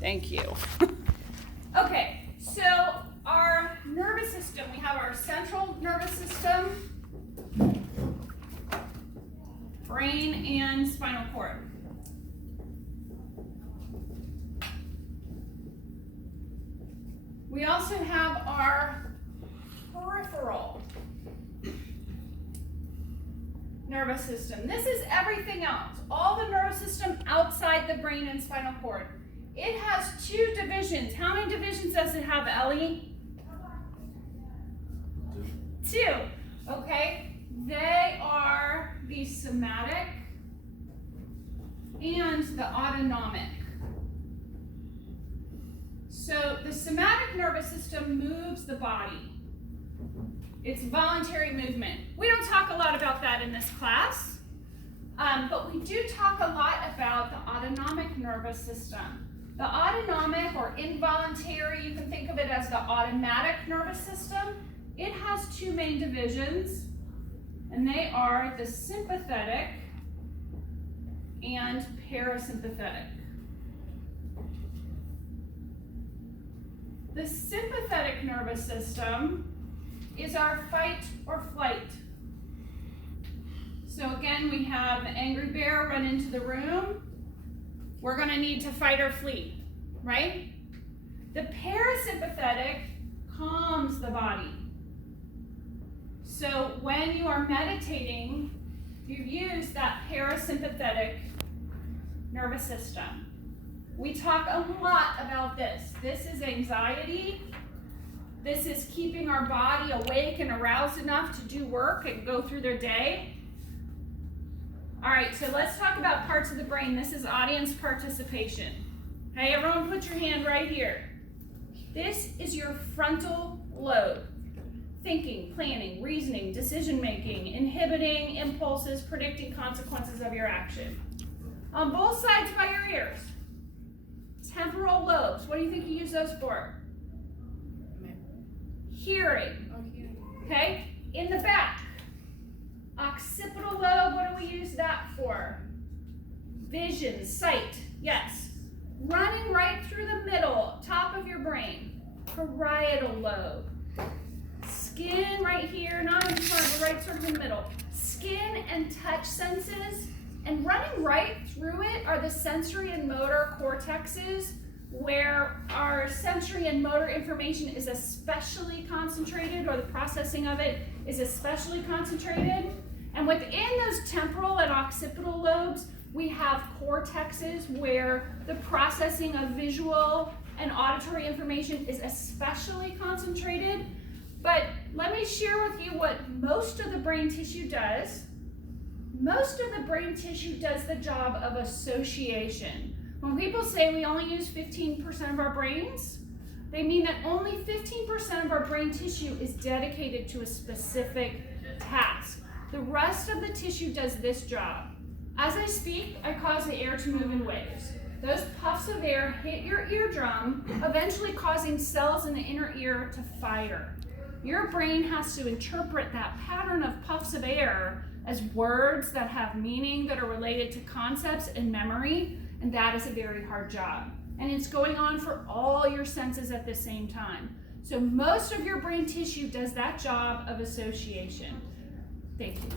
Thank you. Okay, so our nervous system, we have our central nervous system, brain, and spinal cord. We also have our peripheral nervous system. This is everything else, all the nervous system outside the brain and spinal cord. It has 2 divisions. How many divisions does it have, Ellie? 2. Okay, they are the somatic and the autonomic. So the somatic nervous system moves the body. It's voluntary movement. We don't talk a lot about that in this class, but we do talk a lot about the autonomic nervous system. The autonomic or involuntary, you can think of it as the automatic nervous system. It has 2 main divisions, and they are the sympathetic and parasympathetic. The sympathetic nervous system is our fight or flight. So again, we have an angry bear run into the room. We're going to need to fight or flee, right? The parasympathetic calms the body. So when you are meditating, you use that parasympathetic nervous system. We talk a lot about this. This is anxiety. This is keeping our body awake and aroused enough to do work and go through their day. All right, so let's talk about parts of the brain. This is audience participation. Okay, everyone put your hand right here. This is your frontal lobe. Thinking, planning, reasoning, decision-making, inhibiting impulses, predicting consequences of your action. On both sides by your ears. Temporal lobes, what do you think you use those for? Hearing. Okay, in the back. Occipital lobe, what do we use that for? Vision, sight, yes. Running right through the middle, top of your brain. Parietal lobe. Skin right here, not in front, but right sort of in the middle. Skin and touch senses, and running right through it are the sensory and motor cortexes, where our sensory and motor information is especially concentrated, or the processing of it is especially concentrated. And within those temporal and occipital lobes, we have cortexes where the processing of visual and auditory information is especially concentrated. But let me share with you what most of the brain tissue does. Most of the brain tissue does the job of association. When people say we only use 15% of our brains, they mean that only 15% of our brain tissue is dedicated to a specific task. The rest of the tissue does this job. As I speak, I cause the air to move in waves. Those puffs of air hit your eardrum, eventually causing cells in the inner ear to fire. Your brain has to interpret that pattern of puffs of air as words that have meaning, that are related to concepts and memory, and that is a very hard job. And it's going on for all your senses at the same time. So most of your brain tissue does that job of association. Thank you.